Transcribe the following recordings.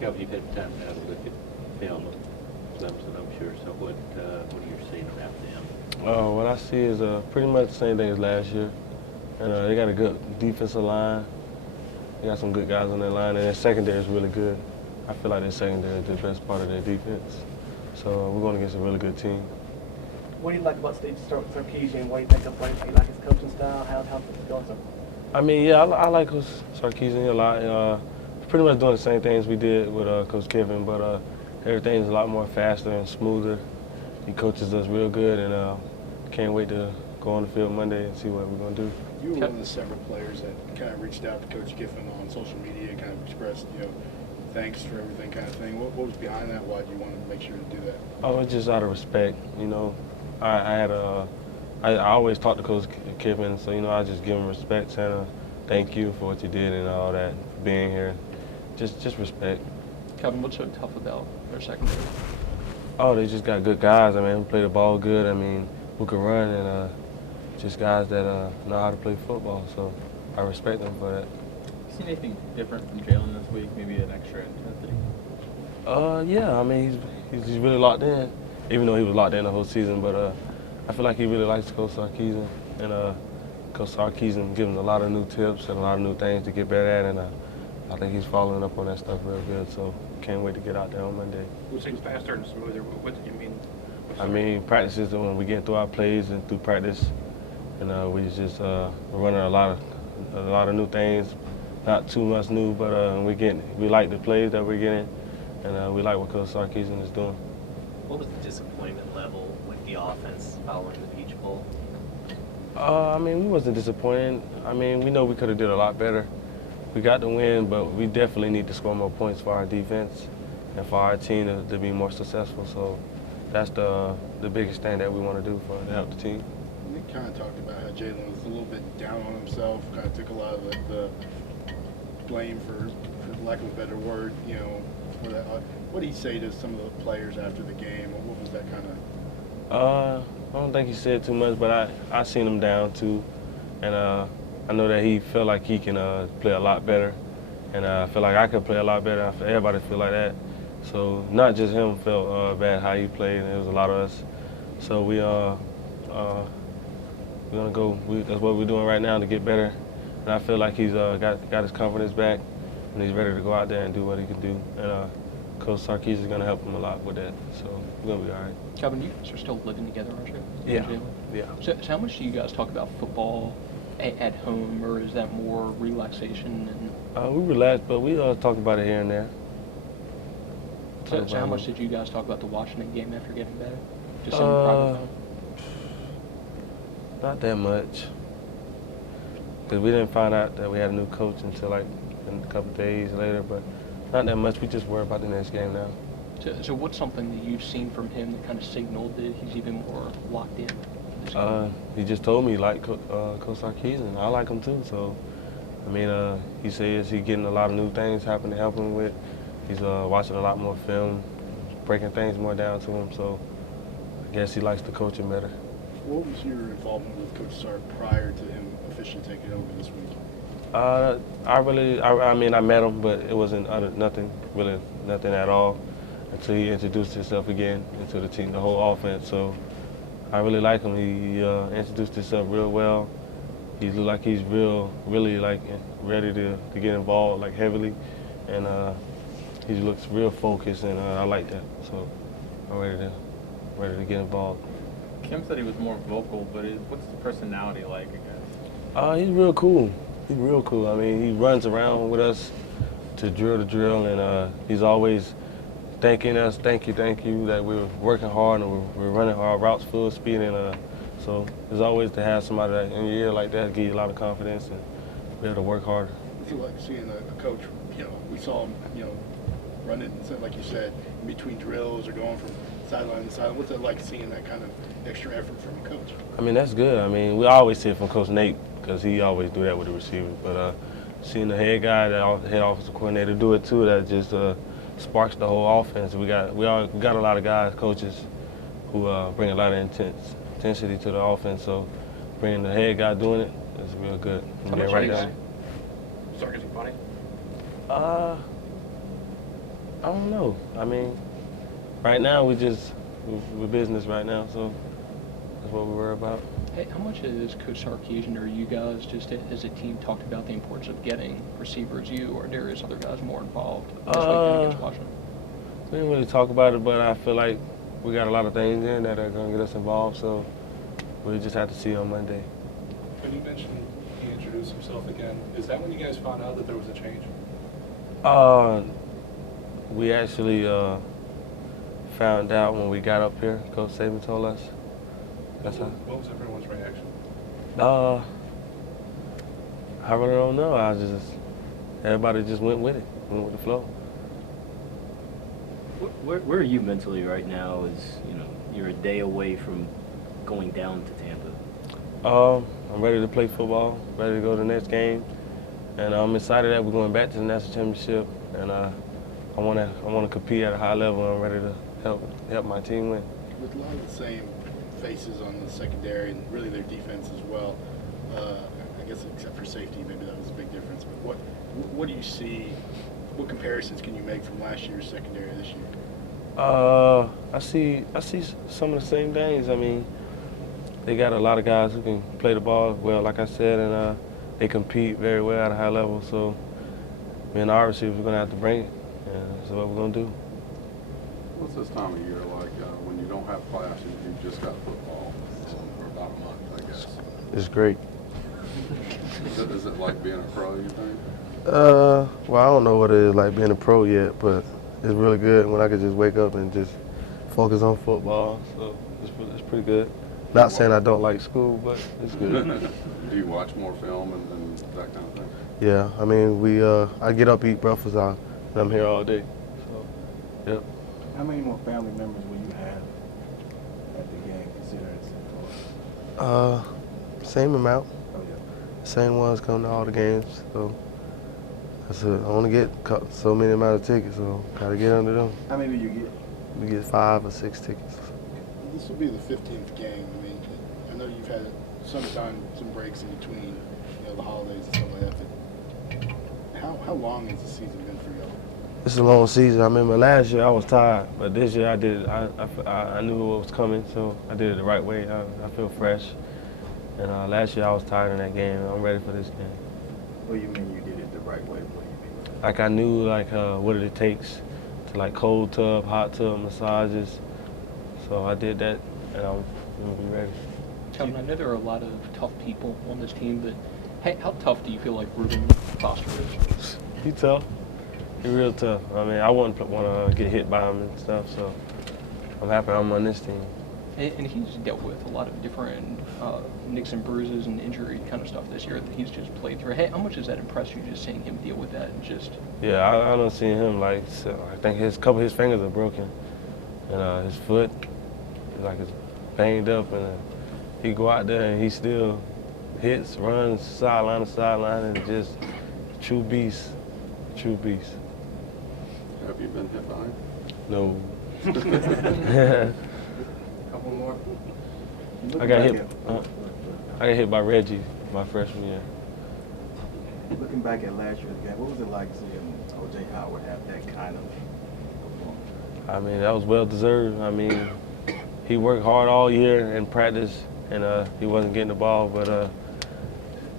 Calvin, you've had time now to look at film of Clemson, I'm sure. So what are you seeing about them? What I see is pretty much the same thing as last year. And they got a good defensive line. They got some good guys on their line, and their secondary is really good. I feel like their secondary is the best part of their defense. So we're going against a really good team. What do you like about Steve Sarkisian? What do you think of you like his coaching style? How's it going? I mean, yeah, I like Coach Sarkisian a lot. Pretty much doing the same things we did with Coach Kevin, but everything's a lot more faster and smoother. He coaches us real good, and can't wait to go on the field Monday and see what we're going to do. You were one of the several players that kind of reached out to Coach Kiffin on social media and kind of expressed, thanks for everything kind of thing. What was behind that? Why do you want to make sure to do that? Oh, it's just out of respect, I always talk to Coach Kiffin, so, I just give him respect, saying thank you for what you did and all that, for being here. Just respect. Calvin, what's so tough about their secondary? Oh, they just got good guys, who play the ball good, who can run, and just guys that know how to play football, so I respect them for that. You seen anything different from Jalen this week, maybe an extra intensity? Yeah, he's really locked in, even though he was locked in the whole season, but I feel like he really likes Coach Sarkisian, and Coach Sarkisian gives him a lot of new tips and a lot of new things to get better at, and I think he's following up on that stuff real good, so can't wait to get out there on Monday. It seems faster and smoother. What do you mean? Practices when we get through our plays and through practice, and we just running a lot of new things, not too much new, but we like the plays that we're getting, and we like what Coach Sarkisian is doing. What was the disappointment level with the offense following the Peach Bowl? We wasn't disappointed. We know we could have did a lot better. We got the win, but we definitely need to score more points for our defense and for our team to be more successful. So that's the biggest thing that we want to do to help the team. We kind of talked about how Jalen was a little bit down on himself, kind of took a lot of the blame for lack of a better word, for that. What did he say to some of the players after the game? What was that kind of? I don't think he said too much, but I seen him down too, and I know that he felt like he can play a lot better, and I feel like I could play a lot better. I feel everybody feel like that. So not just him felt bad how he played, and it was a lot of us. So we're gonna go. That's what we're doing right now to get better, and I feel like he's got his confidence back, and he's ready to go out there and do what he can do. And Coach Sarkisian is gonna help him a lot with that. So we're gonna be all right. Calvin, you guys are still living together, aren't you? Yeah. So how much do you guys talk about football at home, or is that more relaxation? We relax, but we talk about it here and there. So how much did you guys talk about the Washington game after getting better? Just in private time? Not that much, because we didn't find out that we had a new coach until like a couple days later. But not that much. We just worry about the next game now. So what's something that you've seen from him that kind of signaled that he's even more locked in? He just told me he liked Coach Sarkisian. I like him too. So, he says he's getting a lot of new things happen to help him with. He's watching a lot more film, breaking things more down to him. So, I guess he likes the coaching better. What was your involvement with Coach Sark prior to him officially taking over this week? I met him, but it wasn't nothing at all until he introduced himself again into the team, the whole offense. So I really like him. He introduced himself real well. He looks like he's really like ready to get involved like heavily, and he looks real focused, and I like that. So I'm ready to get involved. Kim said he was more vocal, but what's the personality like, I guess? He's real cool. He's real cool. He runs around with us to drill, and he's always thanking us, thank you, that we're working hard and we're running our routes full speed. And so it's always to have somebody that in your ear like that give you a lot of confidence and be able to work harder. What's it like seeing a coach, we saw him, running, like you said, in between drills or going from sideline to sideline. What's it like seeing that kind of extra effort from a coach? That's good. We always see it from Coach Nate because he always do that with the receivers. But seeing the head guy, the head offensive coordinator do it too, that just sparks the whole offense. We got a lot of guys, coaches, who bring a lot of intensity to the offense. So bringing the head guy doing it is real good. How much right now. Sark, is he funny? I don't know. I mean, right now we're business right now, so that's what we worry about. Hey, how much has Coach Sarkisian or you guys just as a team talked about the importance of getting receivers, you or Darius, other guys more involved this weekend against Washington? We didn't really talk about it, but I feel like we got a lot of things in that are going to get us involved, so we just have to see on Monday. When you mentioned he introduced himself again, is that when you guys found out that there was a change? We actually found out when we got up here. Coach Saban told us. That's how. What was everyone's reaction? I really don't know. Everybody just went with it, went with the flow. Where are you mentally right now? You're a day away from going down to Tampa. I'm ready to play football, ready to go to the next game, and I'm excited that we're going back to the national championship. And I want to compete at a high level. And I'm ready to help my team win. With a lot of the same faces on the secondary and really their defense as well, I guess except for safety, maybe that was a big difference. But what do you see? What comparisons can you make from last year's secondary this year? I see some of the same things. I mean, they got a lot of guys who can play the ball well, like I said, and they compete very well at a high level. So, me and our receivers are going to have to bring it, and that's what we're going to do. What's this time of year like when you don't have classes, you've just got football for about a month, I guess? It's great. Is it like being a pro, you think? Well, I don't know what it is like being a pro yet, but it's really good when I can just wake up and just focus on football. So it's pretty good. Not saying I don't like school, but it's good. Do you watch more film and that kind of thing? Yeah, I mean, I get up, eat breakfast, and I'm here all day. So, yep. How many more family members will you have at the game, considering it's Same amount. Oh, yeah. Same ones come to all the games. So I want to get so many amount of tickets, so gotta get under them. How many do you get? We get 5 or 6 tickets. This will be the 15th game. I mean, I know you've had some breaks in between, the holidays and stuff like that. But how long has the season been for y'all? It's a long season. I remember last year I was tired, but this year I did it. I knew what was coming, so I did it the right way. I feel fresh. And last year I was tired in that game. I'm ready for this game. What do you mean you did it the right way? What do you mean by that? Like I knew what it takes to cold tub, hot tub, massages. So I did that, and I'm going to be ready. Calvin, I know there are a lot of tough people on this team, but hey, how tough do you feel like Ruben Foster is? He tough. He real tough. I mean, I wouldn't want to get hit by him and stuff, so I'm happy I'm on this team. And he's dealt with a lot of different nicks and bruises and injury kind of stuff this year that he's just played through. Hey, how much does that impress you, just seeing him deal with that and just? Yeah, I don't see him I think a couple of his fingers are broken, and his foot is banged up, and he go out there and he still hits, runs sideline to sideline, and just true beast. Have you been hit by him? No. Couple more. I got hit by Reggie my freshman year. Looking back at last year's game, what was it like seeing O.J. Howard have that kind of performance? I mean, that was well deserved. I mean, he worked hard all year in practice, and he wasn't getting the ball, but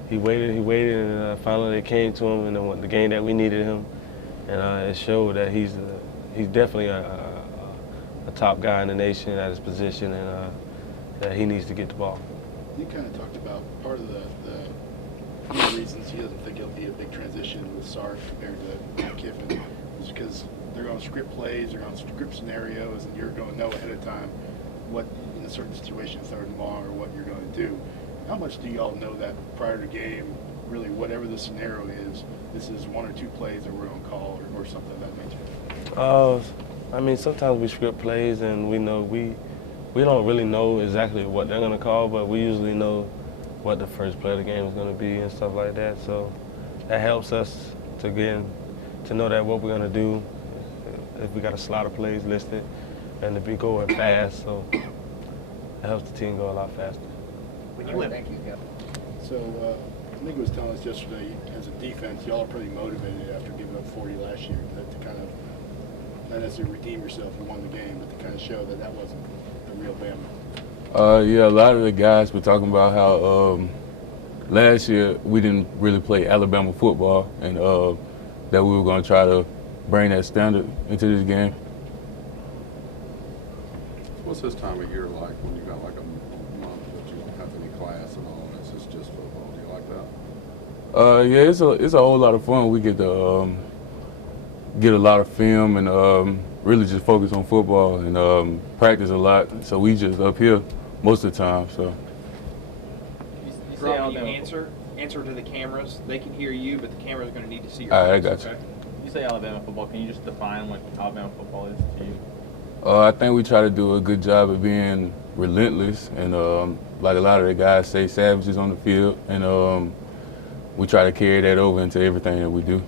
he waited, and finally it came to him in the game that we needed him, and it showed that he's definitely a top guy in the nation at his position, and that he needs to get the ball. You kind of talked about part of the reasons he doesn't think it'll be a big transition with Sark compared to Kiffin is because they're going to script plays, they're going to script scenarios, and you're going to know ahead of time what in a certain situation, 3rd and long, or what you're going to do. How much do y'all know that prior to game, really whatever the scenario is, this is 1 or 2 plays that we're going to call or something of that nature? I mean, sometimes we script plays, and we don't really know exactly what they're going to call, but we usually know what the first play of the game is going to be and stuff like that. So that helps us to know that what we're going to do, if we got a slot of plays listed, and to be going fast. So it helps the team go a lot faster. Thank you, Calvin. So Nick was telling us yesterday, as a defense, y'all are pretty motivated after giving up 40 last year to kind of not necessarily redeem yourself and won the game, but to kind of show that that wasn't the real Bama? Yeah, a lot of the guys were talking about how last year we didn't really play Alabama football, and that we were going to try to bring that standard into this game. What's this time of year like when you got like a month that you don't have any class at all and it's just football? Do you like that? Yeah, it's a whole lot of fun. We get to get a lot of film and really just focus on football and practice a lot. So we just up here most of the time. So. You say Rob, when you Alabama. answer to the cameras, they can hear you, but the camera's going to need to see your All right, I face, got you. okay? You say Alabama football. Can you just define what Alabama football is to you? I think we try to do a good job of being relentless and like a lot of the guys say, savages on the field, and we try to carry that over into everything that we do.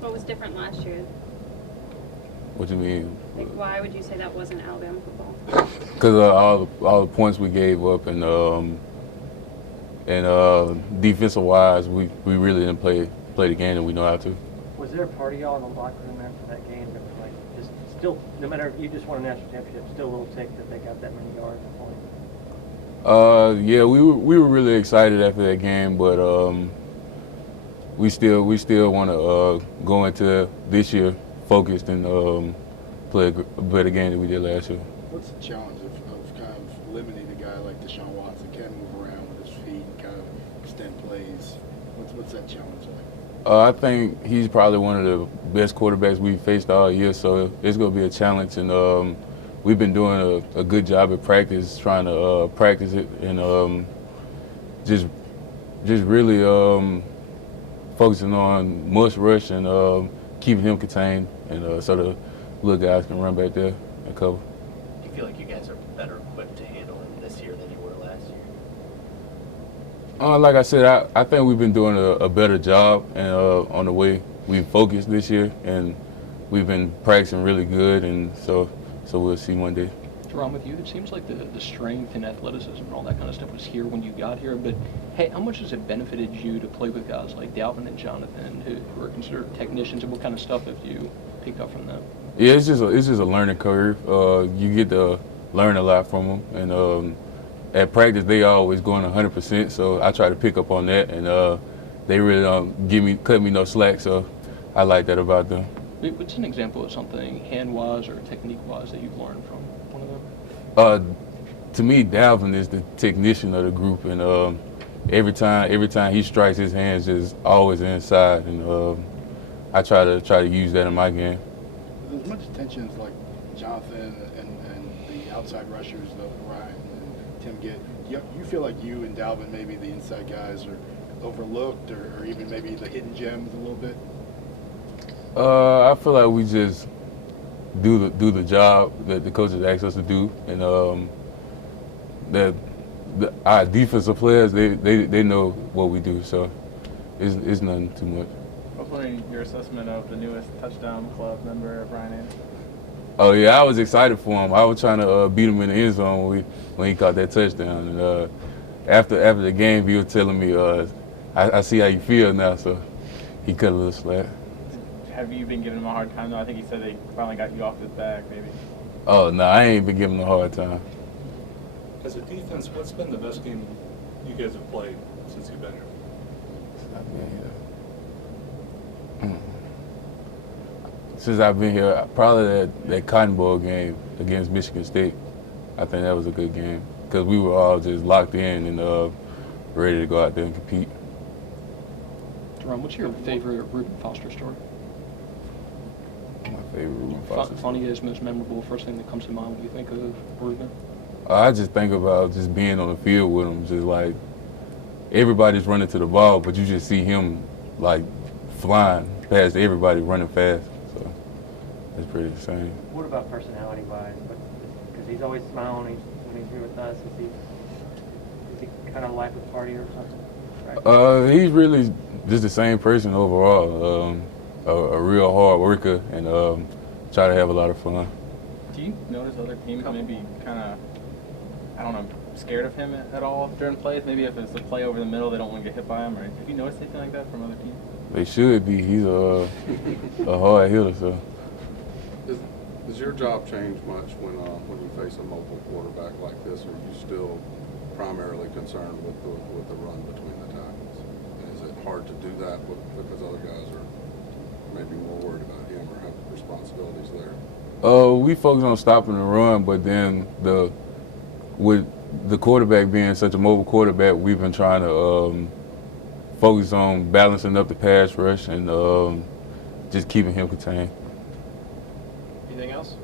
What was different last year? What you mean? Like, why would you say that wasn't Alabama football? Because all the points we gave up and defensive wise, we really didn't play the game that we know how to. Was there a part of y'all in the locker room after that game that was like, just still, no matter if you just won a national championship, still a little ticked that they got that many yards at point? Yeah, we were really excited after that game, but we still want to go into this year focused and play a better game than we did last year. What's the challenge of kind of limiting a guy like Deshaun Watson, can move around with his feet and kind of extend plays? What's that challenge like? I think he's probably one of the best quarterbacks we've faced all year, so it's going to be a challenge. And we've been doing a good job at practice, trying to practice it and just really focusing on mush rush and keeping him contained, and so the little guys can run back there and cover. Do you feel like you guys are better equipped to handle him this year than you were last year? Like I said, I think we've been doing a better job and on the way we focused this year, and we've been practicing really good, and so we'll see one day. Da'Ron, with you, it seems like the strength and athleticism and all that kind of stuff was here when you got here, but hey, how much has it benefited you to play with guys like Dalvin and Jonathan, who are considered technicians, and what kind of stuff have you picked up from them? Yeah, it's just a learning curve. You get to learn a lot from them, and at practice they always going 100%. So I try to pick up on that, and they really don't cut me no slack. So I like that about them. What's an example of something hand-wise or technique-wise that you've learned from one of them? To me, Dalvin is the technician of the group, and every time he strikes, his hands is always inside, and I try to use that in my game. There's much attention to like Jonathan and the outside rushers, Ryan and Tim get. You feel like you and Dalvin, maybe the inside guys, are overlooked, or even maybe the hidden gems a little bit? I feel like we just do the job that the coaches ask us to do, and that our defensive players they know what we do, so it's nothing too much. What's your assessment of the newest touchdown club member, Brian Anderson? Oh yeah, I was excited for him. I was trying to beat him in the end zone when he caught that touchdown, and after the game, he was telling me, I see how you feel now, so he cut a little slack. Have you been giving him a hard time, though? I think he said they finally got you off his back, maybe. Oh, no, I ain't been giving him a hard time. As a defense, what's been the best game you guys have played since you've been here? Since I've been here, probably that Cotton Bowl game against Michigan State. I think that was a good game because we were all just locked in and ready to go out there and compete. Da'Ron, what's your favorite Reuben Foster story? My favorite Reuben Foster. Funniest, most memorable, first thing that comes to mind when you think of Reuben? I just think about just being on the field with him, just like everybody's running to the ball, but you just see him like flying past everybody running fast. So it's pretty insane. What about personality-wise? Because he's always smiling when he's here with us. Is he kind of like a party or something? Right? He's really just the same person overall. A real hard worker and try to have a lot of fun. Do you notice other teams maybe kind of, I don't know, scared of him at all during plays? Maybe if it's a play over the middle, they don't want to get hit by him. Or have you noticed anything like that from other teams? They should be. He's a hard hitter, so. Does your job change much when you face a mobile quarterback like this, or are you still primarily concerned with the run between the tackles? And is it hard to do that because other guys are maybe more worried about him or have responsibilities there? We focus on stopping the run, but then with the quarterback being such a mobile quarterback, we've been trying to focus on balancing up the pass rush and just keeping him contained. Anything else?